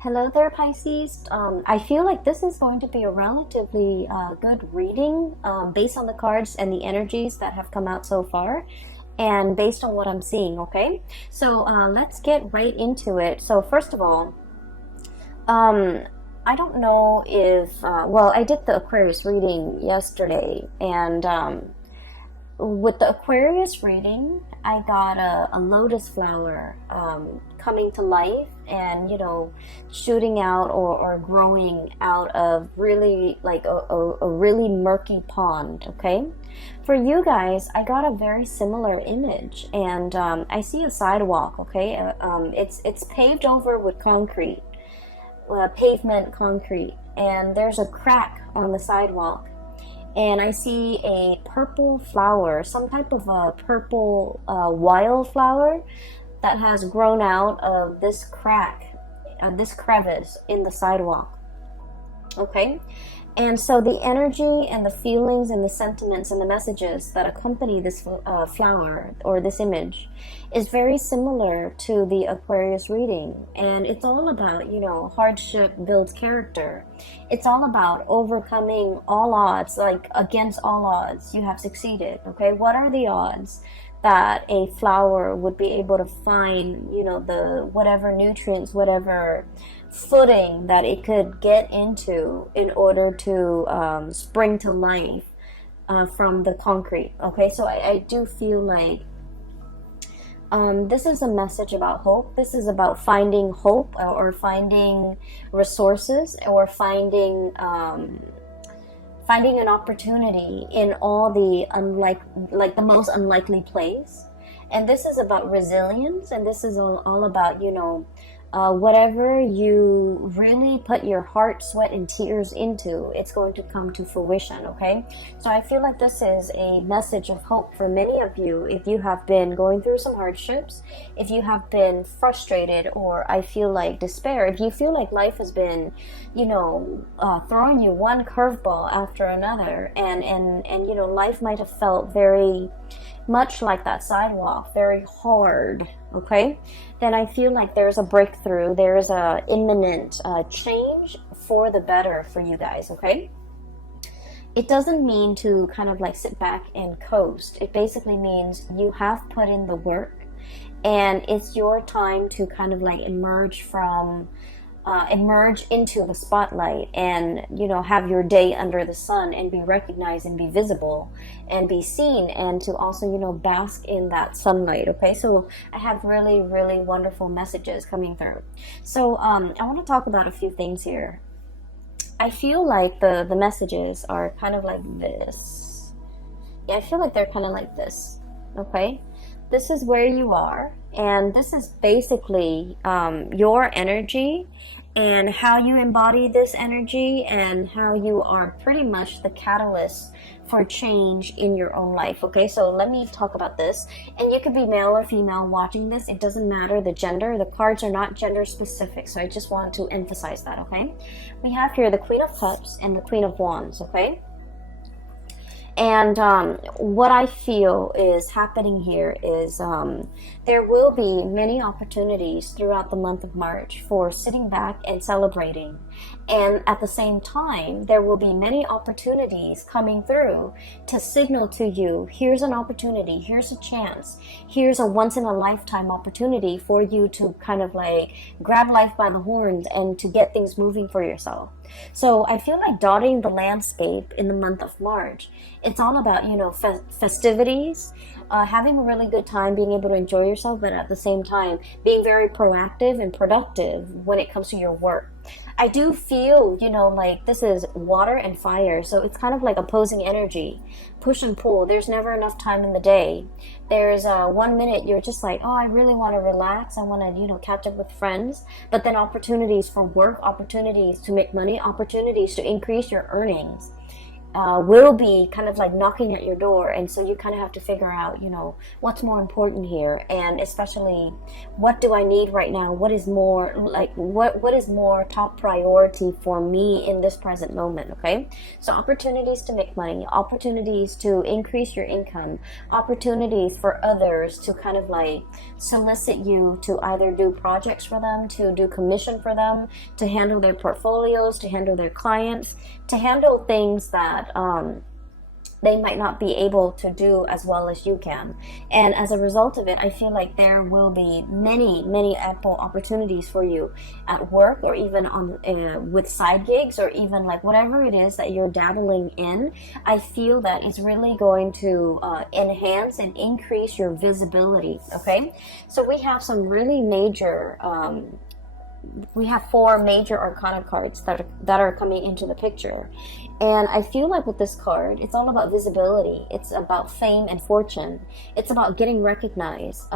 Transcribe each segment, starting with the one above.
Hello there, Pisces. I feel like this is going to be a relatively good reading based on the cards and the energies that have come out so far and based on what I'm seeing, okay? So let's get right into it. So first of all, um, I don't know if, well, I did the Aquarius reading yesterday, and with the Aquarius reading, I got a lotus flower coming to life and, shooting out or growing out of really like a really murky pond, okay? For you guys, I got a very similar image, and I see a sidewalk, okay? It's paved over with concrete, pavement concrete, and there's a crack on the sidewalk, and I see a purple flower, some type of a purple wildflower that has grown out of this crack, this crevice in the sidewalk. Okay? And so the energy and the feelings and the sentiments and the messages that accompany this flower or this image is very similar to the Aquarius reading. And it's all about, hardship builds character. It's all about overcoming all odds, like against all odds, you have succeeded. Okay, what are the odds that a flower would be able to find, the whatever nutrients, whatever footing that it could get into in order to spring to life from the concrete. Okay, so I do feel like this is a message about hope. This is about finding hope or finding resources or finding finding an opportunity in all the like the most unlikely place. And this is about resilience, and this is all about, whatever you really put your heart, sweat, and tears into, it's going to come to fruition, okay? So I feel like this is a message of hope for many of you if you have been going through some hardships, if you have been frustrated, or I feel like despair, if you feel like life has been, throwing you one curveball after another, and life might have felt very much like that sidewalk, very hard, okay? Then I feel like there's a breakthrough, there's a imminent change for the better for you guys, okay? It doesn't mean to kind of like sit back and coast. It basically means you have put in the work, and it's your time to kind of like emerge into the spotlight and, have your day under the sun and be recognized and be visible and be seen, and to also, bask in that sunlight. Okay, so I have really, really wonderful messages coming through. So I want to talk about a few things here. I feel like the messages are kind of like this. Yeah, I feel like they're kind of like this. Okay, this is where you are, and this is basically your energy and how you embody this energy, and how you are pretty much the catalyst for change in your own life. Okay, so let me talk about this. And you could be male or female watching this. It doesn't matter the gender. The cards are not gender specific, so I just want to emphasize that. Okay, we have here the Queen of Cups and the Queen of Wands. Okay, and what I feel is happening here is there will be many opportunities throughout the month of March for sitting back and celebrating. And at the same time, there will be many opportunities coming through to signal to you, here's an opportunity, here's a chance, here's a once-in-a-lifetime opportunity for you to kind of like grab life by the horns and to get things moving for yourself. So I feel like dotting the landscape in the month of March, it's all about, festivities, having a really good time, being able to enjoy yourself, but at the same time, being very proactive and productive when it comes to your work. I do feel, like this is water and fire, so it's kind of like opposing energy, push and pull. There's never enough time in the day. There's 1 minute you're just like, oh, I really want to relax, I want to, catch up with friends, but then opportunities for work, opportunities to make money, opportunities to increase your earnings. will be kind of like knocking at your door, and so you kind of have to figure out, what's more important here, and especially what do I need right now, what is more like what is more top priority for me in this present moment. Okay, so opportunities to make money, opportunities to increase your income, opportunities for others to kind of like solicit you to either do projects for them, to do commission for them, to handle their portfolios, to handle their clients, to handle things that they might not be able to do as well as you can. And as a result of it, I feel like there will be many ample opportunities for you at work, or even on with side gigs, or even like whatever it is that you're dabbling in. I feel that it's really going to enhance and increase your visibility. Okay, so we have some really major we have 4 major arcana cards that are coming into the picture. And I feel like with this card, it's all about visibility. It's about fame and fortune. It's about getting recognized,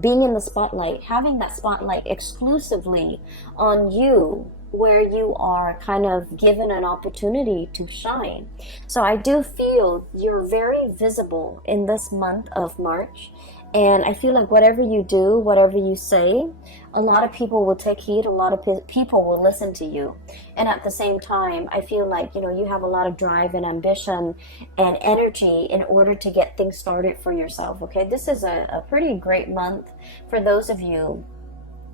being in the spotlight, having that spotlight exclusively on you, where you are kind of given an opportunity to shine. So I do feel you're very visible in this month of March. And I feel like whatever you do, whatever you say, a lot of people will take heed, a lot of people will listen to you. And at the same time, I feel like, you have a lot of drive and ambition and energy in order to get things started for yourself, okay? This is a pretty great month for those of you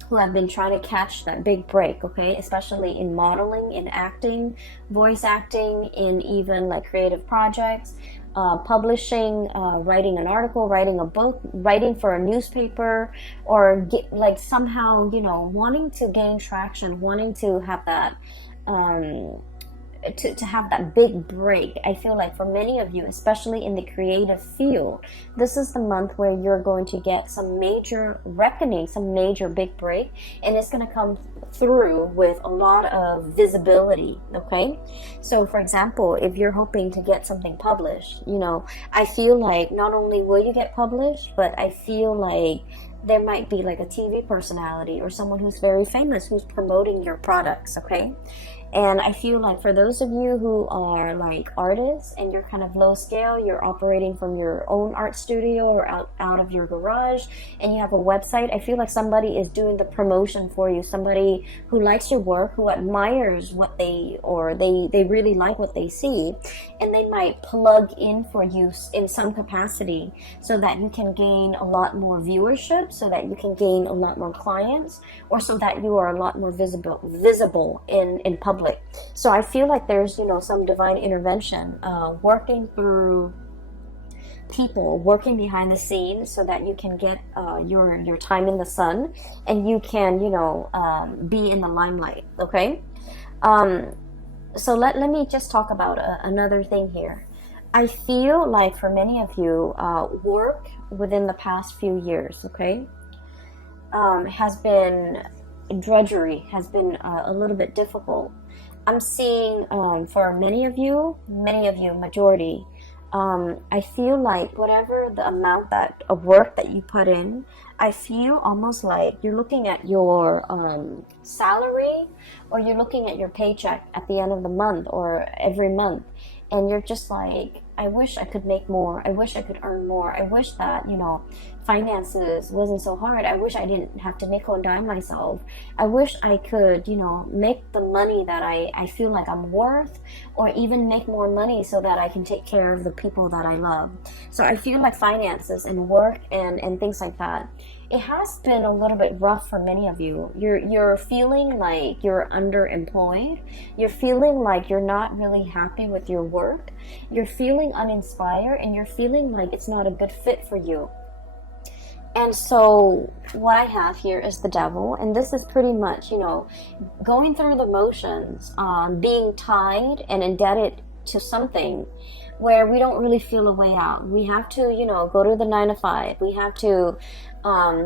who have been trying to catch that big break, okay? Especially in modeling, in acting, voice acting, in even like creative projects. Publishing, writing an article, writing a book, writing for a newspaper, or somehow, wanting to gain traction, wanting to have that, to have that big break. I feel like for many of you, especially in the creative field, this is the month where you're going to get some major reckoning, some major big break, and it's going to come through with a lot of visibility. Okay, so for example, if you're hoping to get something published, I feel like not only will you get published, but I feel like there might be like a TV personality or someone who's very famous who's promoting your products. Okay, and I feel like for those of you who are like artists and you're kind of low scale, you're operating from your own art studio or out of your garage, and you have a website, I feel like somebody is doing the promotion for you. Somebody who likes your work, who admires what they really like what they see, and they might plug in for you in some capacity so that you can gain a lot more viewership, so that you can gain a lot more clients, or so that you are a lot more visible in public. So I feel like there's some divine intervention working through people, working behind the scenes, so that you can get your time in the sun, and you can be in the limelight. Okay, so let me just talk about another thing here. I feel like for many of you, work within the past few years, okay, has been drudgery, has been a little bit difficult. I'm seeing for many of you, majority, I feel like whatever the amount of work that you put in, I feel almost like you're looking at your salary, or you're looking at your paycheck at the end of the month or every month, and you're just like, I wish I could make more. I wish I could earn more. I wish that, finances wasn't so hard. I wish I didn't have to nickel and dime myself. I wish I could, make the money that I feel like I'm worth, or even make more money so that I can take care of the people that I love. So I feel like finances and work and things like that, it has been a little bit rough for many of you. You're feeling like you're underemployed. You're feeling like you're not really happy with your work. You're feeling uninspired, and you're feeling like it's not a good fit for you. And so what I have here is the devil, and this is pretty much, going through the motions, being tied and indebted to something where we don't really feel a way out. We have to, go to the 9 to 5. We have to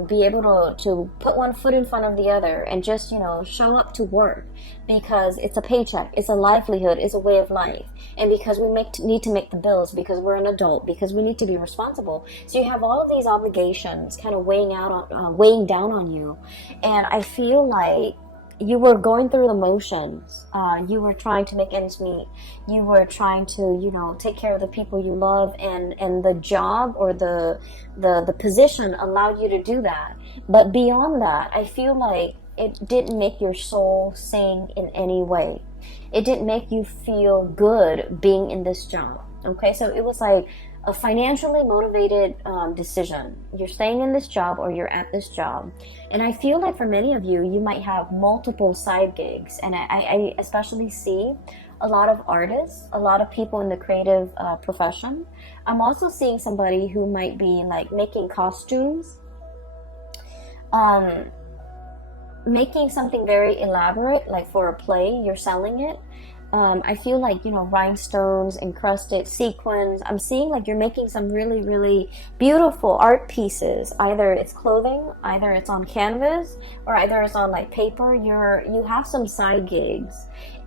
be able to put one foot in front of the other and just, show up to work, because it's a paycheck, it's a livelihood, it's a way of life. And because we need to make the bills, because we're an adult, because we need to be responsible. So you have all of these obligations kind of weighing down on you. And I feel like you were going through the motions. You were trying to make ends meet. You were trying to, you know, take care of the people you love, and the job or the position allowed you to do that. But beyond that, I feel like it didn't make your soul sing in any way. It didn't make you feel good being in this job. Okay, so it was like a financially motivated decision. You're staying in this job or you're at this job. And I feel like for many of you, you might have multiple side gigs. And I especially see a lot of artists, a lot of people in the creative profession. I'm also seeing somebody who might be like making costumes, making something very elaborate, like for a play, you're selling it. I feel like, you know, rhinestones, encrusted sequins. I'm seeing like you're making some really, really beautiful art pieces. Either it's clothing, either it's on canvas, or either it's on like paper. You have some side gigs.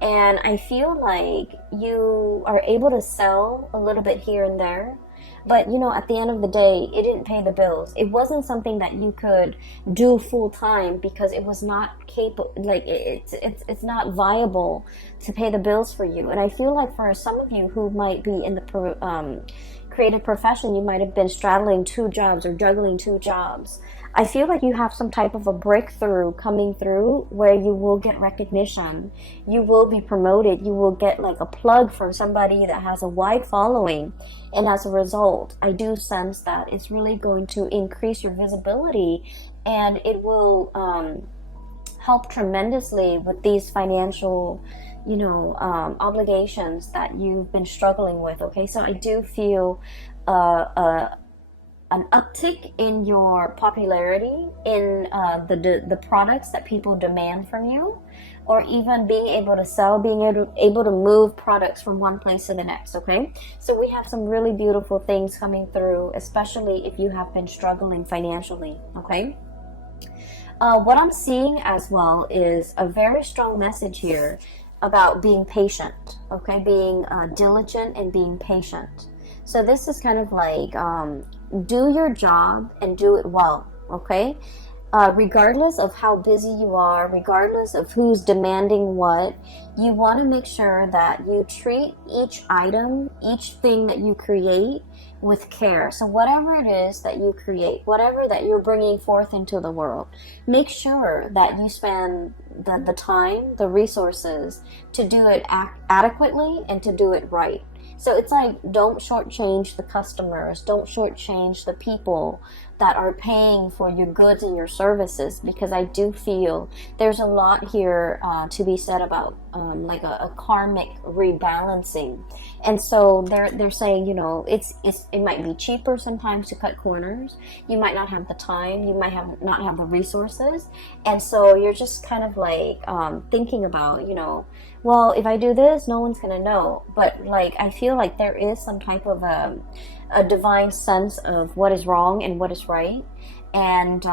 And I feel like you are able to sell a little bit here and there. But, you know, at the end of the day, it didn't pay the bills. It wasn't something that you could do full time because it was not capable, like it's not viable to pay the bills for you. And I feel like for some of you who might be in the creative profession, you might have been straddling two jobs or juggling two jobs. I feel like you have some type of a breakthrough coming through where you will get recognition. You will be promoted. You will get like a plug from somebody that has a wide following. And as a result, I do sense that it's really going to increase your visibility, and it will help tremendously with these financial, you know, obligations that you've been struggling with. Okay, so I do feel an uptick in your popularity in the products that people demand from you, or even being able to sell, being able to move products from one place to the next. Okay, so we have some really beautiful things coming through, especially if you have been struggling financially. Okay, what I'm seeing as well is a very strong message here about being patient. Okay, being diligent and being patient. So this is kind of like do your job and do it well, okay? Regardless of how busy you are, regardless of who's demanding what, you want to make sure that you treat each item, each thing that you create with care. So whatever it is that you create, whatever that you're bringing forth into the world, make sure that you spend the time, the resources to do it adequately and to do it right. So it's like, don't shortchange the customers, don't shortchange the people that are paying for your goods and your services, because I do feel there's a lot here to be said about like a karmic rebalancing. And so they're saying, you know, it might be cheaper sometimes to cut corners. You might not have the time, you might not have the resources, and so you're just kind of like thinking about, you know, well, if I do this, no one's gonna know. But like, I feel like there is some type of a divine sense of what is wrong and what is right, and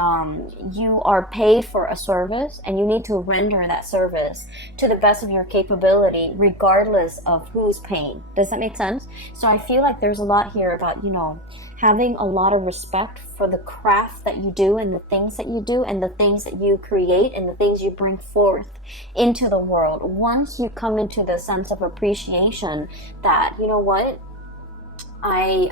you are paid for a service, and you need to render that service to the best of your capability, regardless of who's paying. Does that make sense? So I feel like there's a lot here about, you know, having a lot of respect for the craft that you do and the things that you do and the things that you create and the things you bring forth into the world. Once you come into the sense of appreciation that, you know what, I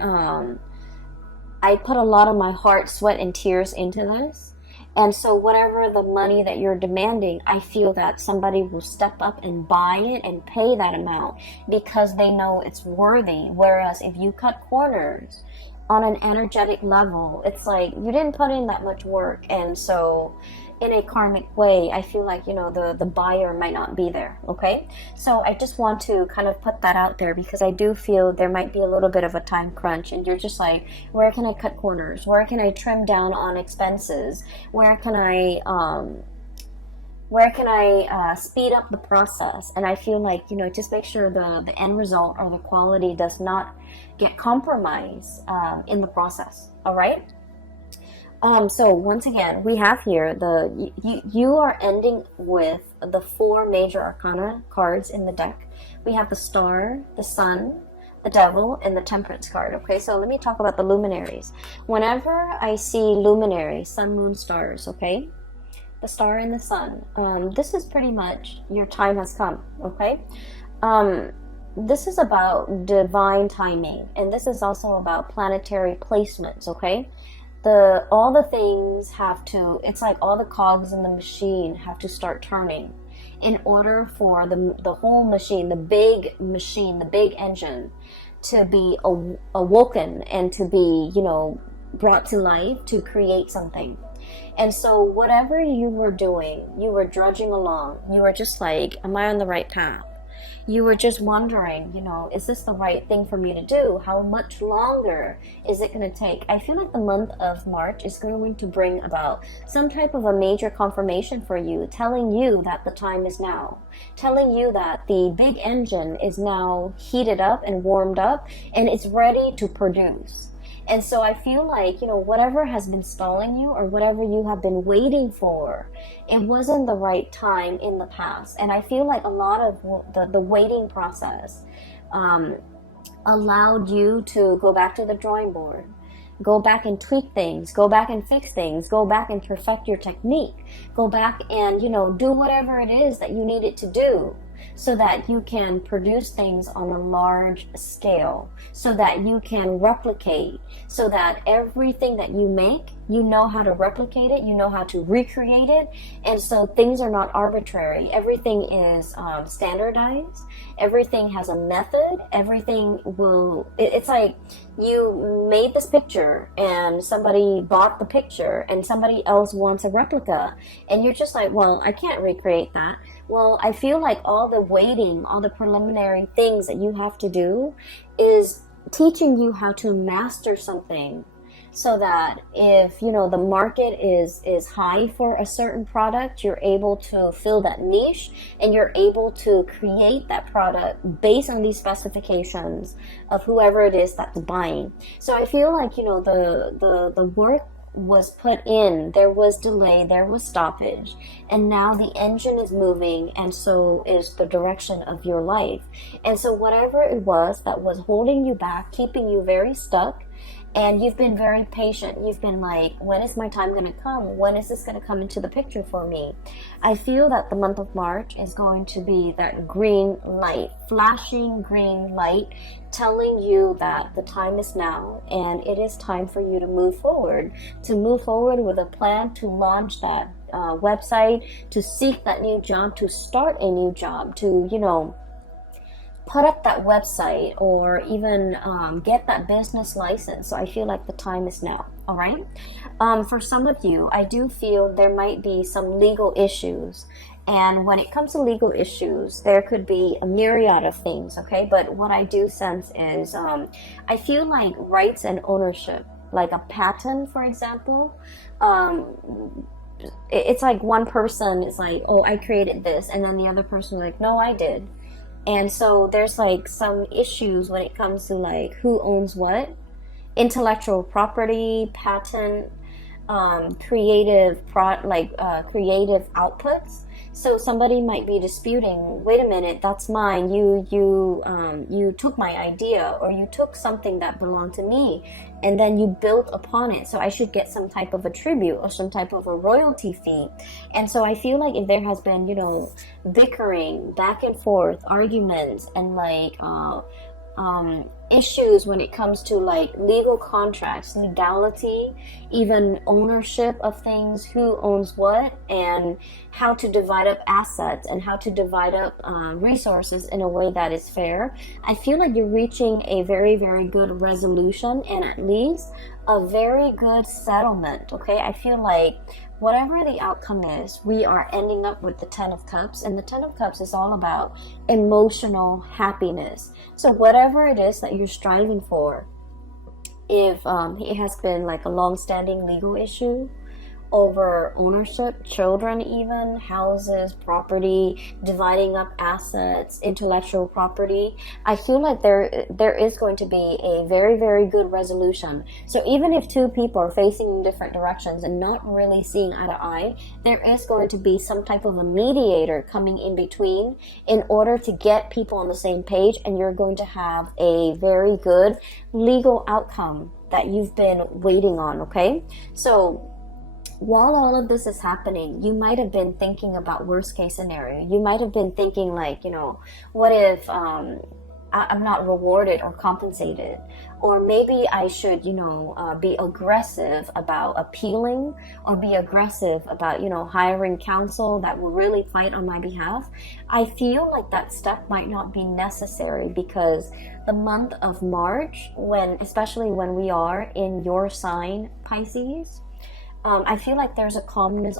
put a lot of my heart, sweat, and tears into this. And so whatever the money that you're demanding, I feel that somebody will step up and buy it and pay that amount because they know it's worthy. Whereas if you cut corners on an energetic level, it's like you didn't put in that much work. And so in a karmic way, I feel like, you know, the buyer might not be there. Okay, so I just want to kind of put that out there because I do feel there might be a little bit of a time crunch, and you're just like, where can I cut corners? Where can I trim down on expenses? Where can I speed up the process? And I feel like, you know, just make sure the end result or the quality does not get compromised in the process. All right. So once again, we have here you are ending with the 4 major arcana cards in the deck. We have the Star, the Sun, the Devil, and the Temperance card. Okay, so let me talk about the luminaries. Whenever I see luminaries, sun, moon, stars, okay, the star and the sun. This is pretty much your time has come, okay? Um, this is about divine timing, and this is also about planetary placements, okay? All the things have to, it's like all the cogs in the machine have to start turning in order for the whole machine, the big engine, to be awoken and to be, brought to life to create something. And so whatever you were doing, you were drudging along. You were just like, am I on the right path? You were just wondering, is this the right thing for me to do? How much longer is it going to take? I feel like the month of March is going to bring about some type of a major confirmation for you, telling you that the time is now, telling you that the big engine is now heated up and warmed up and it's ready to produce. And so I feel like, whatever has been stalling you or whatever you have been waiting for, it wasn't the right time in the past. And I feel like a lot of the waiting process allowed you to go back to the drawing board, go back and tweak things, go back and fix things, go back and perfect your technique, go back and, do whatever it is that you needed to do, so that you can produce things on a large scale, so that you can replicate, so that everything that you make, you know how to replicate it, you know how to recreate it, and so things are not arbitrary. Everything is standardized, everything has a method, everything it's like you made this picture and somebody bought the picture and somebody else wants a replica, and you're just like, well, I can't recreate that. Well, I feel like all the waiting, all the preliminary things that you have to do is teaching you how to master something, so that if, the market is high for a certain product, you're able to fill that niche and you're able to create that product based on these specifications of whoever it is that's buying. So I feel like, the work was put in, there was delay, there was stoppage, and now the engine is moving, and so is the direction of your life. And so whatever it was that was holding you back, keeping you very stuck, and you've been very patient, you've been like, when is my time going to come? When is this going to come into the picture for me? I feel that the month of March is going to be that green light, flashing green light, telling you that the time is now and it is time for you to move forward with a plan to launch that website, to seek that new job, to start a new job, to, put up that website, or even get that business license. So I feel like the time is now. All right. For some of you, I do feel there might be some legal issues. And when it comes to legal issues, there could be a myriad of things. Okay. But what I do sense is I feel like rights and ownership, like a patent, for example, it's like one person is like, oh, I created this. And then the other person is like, no, I did. And so there's like some issues when it comes to like who owns what, intellectual property, patent, creative outputs. So somebody might be disputing, wait a minute, that's mine. You took my idea, or you took something that belonged to me, and then you built upon it. So I should get some type of a tribute or some type of a royalty fee. And so I feel like if there has been, bickering, back and forth, arguments, and like issues when it comes to like legal contracts, legality, even ownership of things, who owns what, and how to divide up assets and how to divide up resources in a way that is fair. I feel like you're reaching a very, very good resolution, and at least a very good settlement. Okay, I feel like whatever the outcome is, we are ending up with the 10 of Cups, and the 10 of Cups is all about emotional happiness. So whatever it is that you're striving for, if it has been like a long-standing legal issue over ownership, children, even houses, property, dividing up assets, intellectual property, I feel like there is going to be a very, very good resolution. So even if two people are facing in different directions and not really seeing eye to eye, there is going to be some type of a mediator coming in between in order to get people on the same page, and you're going to have a very good legal outcome that you've been waiting on. Okay, so while all of this is happening, you might have been thinking about worst case scenario. You might have been thinking like, what if I'm not rewarded or compensated? Or maybe I should, be aggressive about appealing, or be aggressive about, hiring counsel that will really fight on my behalf. I feel like that step might not be necessary, because the month of March, especially when we are in your sign, Pisces, I feel like there's a calmness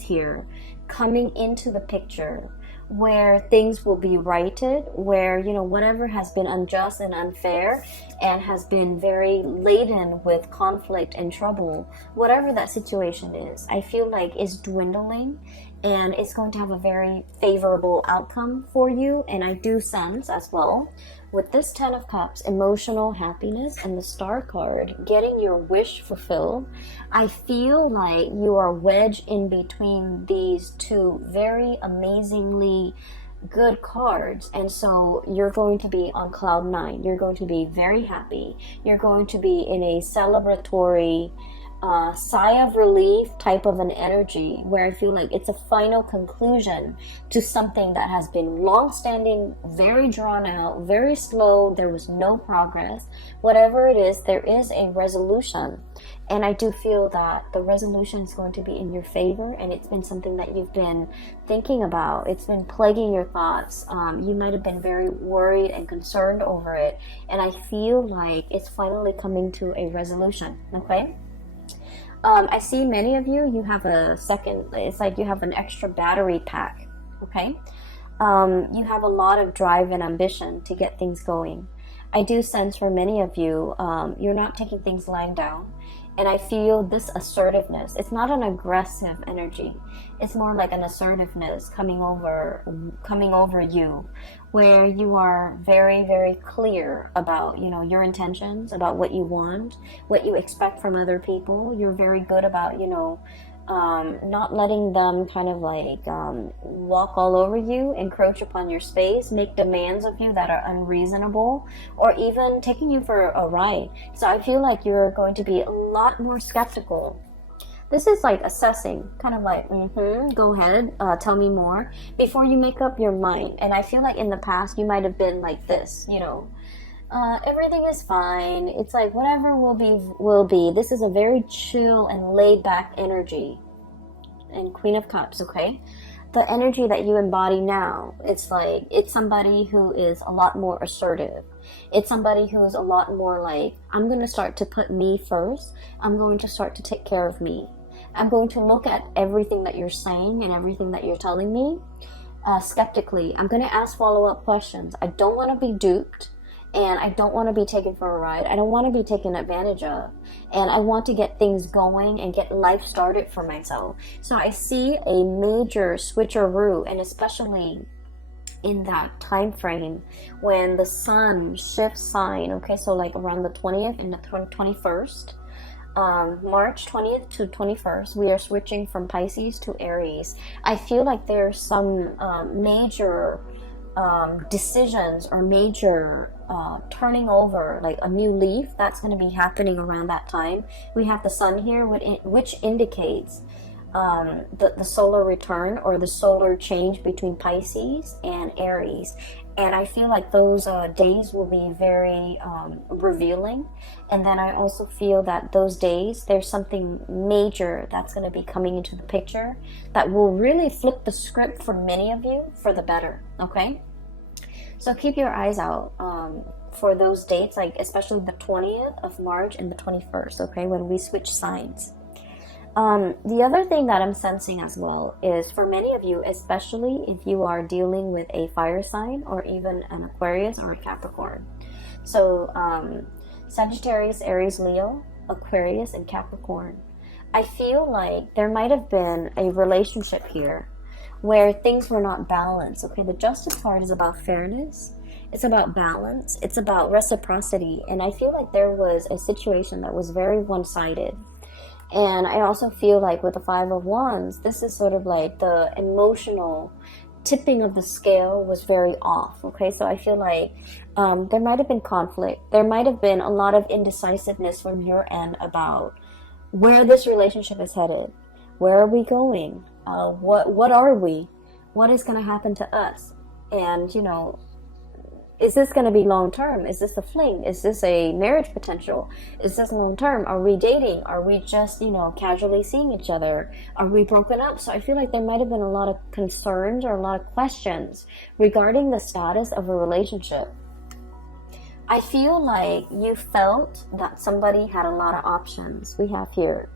here coming into the picture, where things will be righted, where, whatever has been unjust and unfair and has been very laden with conflict and trouble, whatever that situation is, I feel like is dwindling, and it's going to have a very favorable outcome for you. And I do sense as well, with this 10 of Cups, emotional happiness, and the Star card, getting your wish fulfilled, I feel like you are wedged in between these two very amazingly good cards. And so you're going to be on cloud 9. You're going to be very happy. You're going to be in a celebratory sigh of relief type of an energy, where I feel like it's a final conclusion to something that has been long-standing, very drawn out, very slow. There was no progress. Whatever it is, there is a resolution, and I do feel that the resolution is going to be in your favor, and it's been something that you've been thinking about. It's been plaguing your thoughts. You might have been very worried and concerned over it, and I feel like it's finally coming to a resolution. Okay. I see many of you have it's like you have an extra battery pack, okay? You have a lot of drive and ambition to get things going. I do sense for many of you, you're not taking things lying down. And I feel this assertiveness. It's not an aggressive energy. It's more like an assertiveness coming over you, where you are very, very clear about, your intentions, about what you want, what you expect from other people. You're very good about, not letting them kind of like walk all over you, encroach upon your space, make demands of you that are unreasonable, or even taking you for a ride. So I feel like you're going to be a lot more skeptical. This is like assessing, kind of like, go ahead, tell me more, before you make up your mind. And I feel like in the past, you might have been like this, everything is fine. It's like whatever will be, will be. This is a very chill and laid back energy. And Queen of Cups, okay? The energy that you embody now, it's like, it's somebody who is a lot more assertive. It's somebody who is a lot more like, I'm going to start to put me first. I'm going to start to take care of me. I'm going to look at everything that you're saying and everything that you're telling me skeptically. I'm going to ask follow-up questions. I don't want to be duped. And I don't want to be taken for a ride. I don't want to be taken advantage of. And I want to get things going and get life started for myself. So I see a major switcheroo, and especially in that time frame when the sun shifts sign, okay? So like around the 20th and the 21st. March 20th to 21st, we are switching from Pisces to Aries. I feel like there's some major decisions or major turning over, like a new leaf that's going to be happening around that time. We have the sun here, which indicates the solar return or the solar change between Pisces and Aries. And I feel like those days will be very revealing. And then I also feel that those days, there's something major that's going to be coming into the picture that will really flip the script for many of you for the better, okay? So keep your eyes out for those dates, like especially the 20th of March and the 21st, okay, when we switch signs. The other thing that I'm sensing as well is for many of you, especially if you are dealing with a fire sign or even an Aquarius or a Capricorn. So Sagittarius, Aries, Leo, Aquarius, and Capricorn. I feel like there might have been a relationship here where things were not balanced. Okay, the Justice card is about fairness. It's about balance. It's about reciprocity. And I feel like there was a situation that was very one-sided. And I also feel like with the Five of Wands, this is sort of like the emotional tipping of the scale was very off. Okay, so I feel like there might have been conflict. There might have been a lot of indecisiveness from your end about where this relationship is headed. Where are we going? What are we? What is going to happen to us? And, you know, is this going to be long term? Is this a fling? Is this a marriage potential? Is this long term? Are we dating? Are we just, you know, casually seeing each other? Are we broken up? So I feel like there might have been a lot of concerns or a lot of questions regarding the status of a relationship. I feel like you felt that somebody had a lot of options. We have here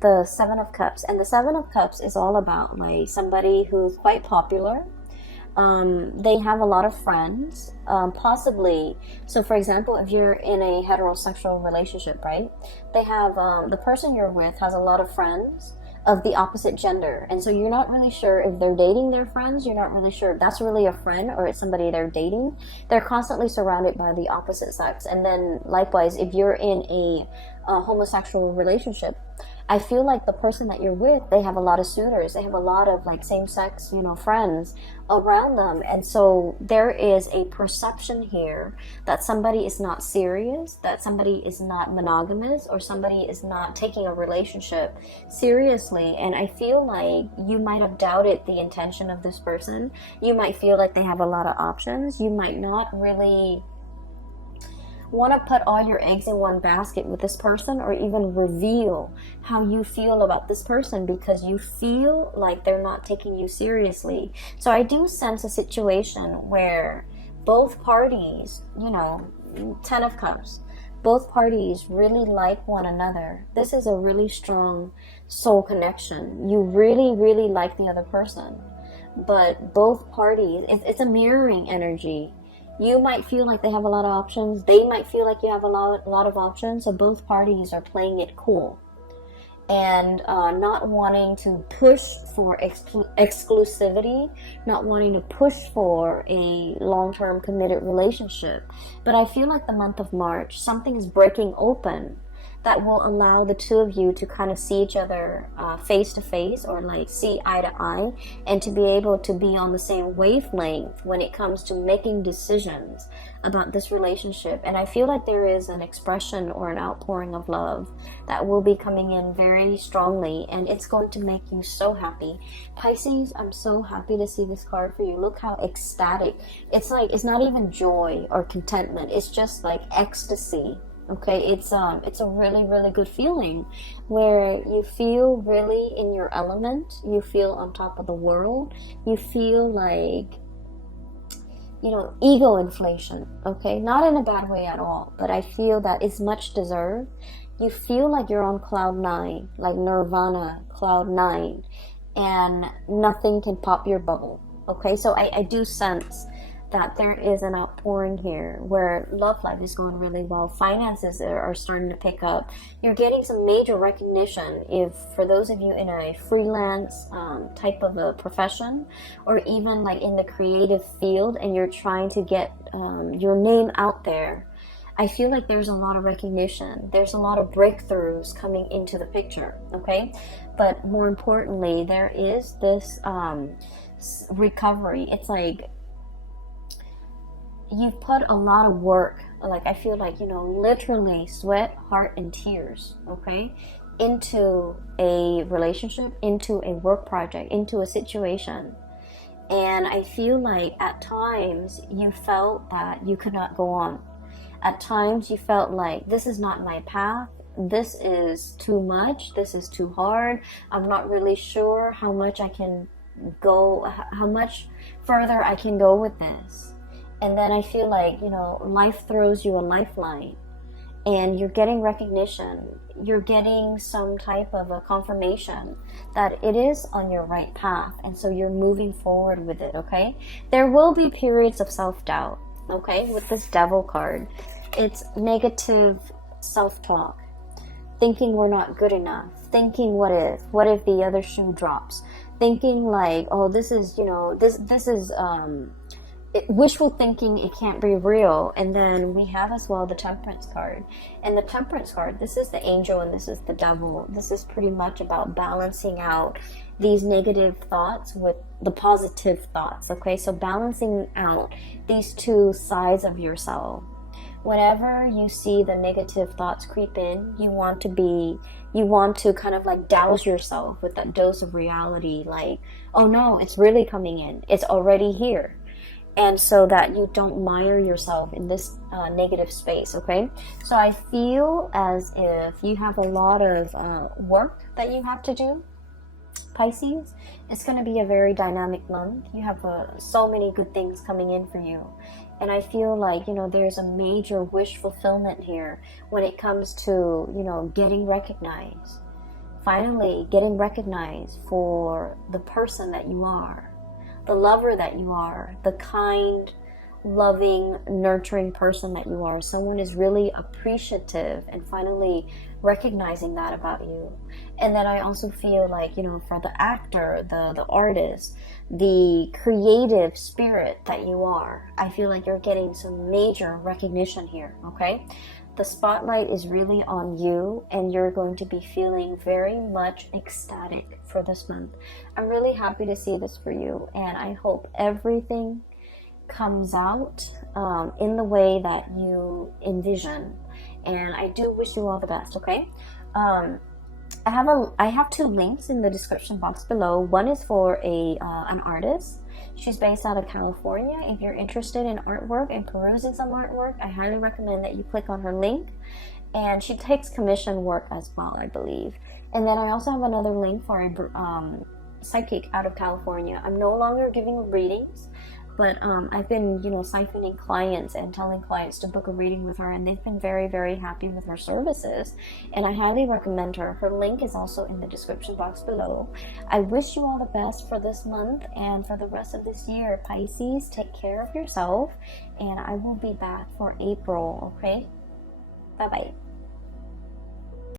the Seven of Cups, and the Seven of Cups is all about like somebody who's quite popular. They have a lot of friends, possibly. So for example, if you're in a heterosexual relationship, right, they have the person you're with has a lot of friends of the opposite gender, and so you're not really sure if they're dating their friends. You're not really sure if that's really a friend or it's somebody they're dating. They're constantly surrounded by the opposite sex. And then likewise, if you're in a homosexual relationship, I feel like the person that you're with, they have a lot of suitors. They have a lot of like same-sex, you know, friends around them. And so there is a perception here that somebody is not serious, that somebody is not monogamous, or somebody is not taking a relationship seriously. And I feel like you might have doubted the intention of this person. You might feel like they have a lot of options. You might not really want to put all your eggs in one basket with this person, or even reveal how you feel about this person, because you feel like they're not taking you seriously. So I do sense a situation where both parties, you know, 10 of Cups, both parties really like one another. This is a really strong soul connection. You really, really like the other person, but both parties, it's a mirroring energy. You might feel like they have a lot of options. They might feel like you have a lot of options. So both parties are playing it cool and not wanting to push for exclusivity, not wanting to push for a long-term committed relationship. But I feel like the month of March, something is breaking open that will allow the two of you to kind of see each other face to face, or like see eye to eye, and to be able to be on the same wavelength when it comes to making decisions about this relationship. And I feel like there is an expression or an outpouring of love that will be coming in very strongly, and it's going to make you so happy. Pisces, I'm so happy to see this card for you. Look how ecstatic. It's like, it's not even joy or contentment. It's just like ecstasy. Okay, it's a really, really good feeling where you feel really in your element. You feel on top of the world. You feel like, you know, ego inflation. Okay, not in a bad way at all, but I feel that it's much deserved. You feel like you're on cloud 9, like nirvana, cloud 9, and nothing can pop your bubble. Okay, so I do sense that there is an outpouring here where love life is going really well. Finances are starting to pick up. You're getting some major recognition. If for those of you in a freelance type of a profession, or even like in the creative field, and you're trying to get your name out there, I feel like there's a lot of recognition. There's a lot of breakthroughs coming into the picture, okay? But more importantly, there is this recovery. It's like you've put a lot of work, like I feel like, you know, literally sweat, heart, and tears, okay, into a relationship, into a work project, into a situation. And I feel like at times you felt that you could not go on. At times you felt like, this is not my path. This is too much. This is too hard. I'm not really sure how much I can go, how much further I can go with this. And then I feel like, you know, life throws you a lifeline, and you're getting recognition. You're getting some type of a confirmation that it is on your right path. And so you're moving forward with it, okay? There will be periods of self-doubt, okay? With this Devil card, it's negative self-talk, thinking we're not good enough, thinking what if the other shoe drops, thinking like, oh, this is, you know, this is, wishful thinking, it can't be real. And then we have as well the Temperance card. And the Temperance card, this is the angel and this is the devil. This is pretty much about balancing out these negative thoughts with the positive thoughts, okay? So balancing out these two sides of yourself, whenever you see the negative thoughts creep in, you want to kind of like douse yourself with that dose of reality, like, oh no, it's really coming in, it's already here. And so that you don't mire yourself in this negative space, okay? So I feel as if you have a lot of work that you have to do, Pisces. It's going to be a very dynamic month. You have so many good things coming in for you. And I feel like, there's a major wish fulfillment here when it comes to, getting recognized. Finally, getting recognized for the person that you are, the lover that you are, the kind, loving, nurturing person that you are. Someone is really appreciative and finally recognizing that about you. And then I also feel like, for the actor, the artist, the creative spirit that you are, I feel like you're getting some major recognition here, okay? The spotlight is really on you, and you're going to be feeling very much ecstatic for this month. I'm really happy to see this for you, and I hope everything comes out in the way that you envision. And I do wish you all the best, okay? I have 2 links in the description box below. One is for an artist. She's based out of California. If you're interested in artwork and perusing some artwork, I highly recommend that you click on her link. And she takes commission work as well, I believe. And then I also have another link for a psychic out of California. I'm no longer giving readings, but I've been, siphoning clients and telling clients to book a reading with her, and they've been very, very happy with her services. And I highly recommend her. Her link is also in the description box below. I wish you all the best for this month and for the rest of this year, Pisces. Take care of yourself, and I will be back for April, okay? Bye-bye.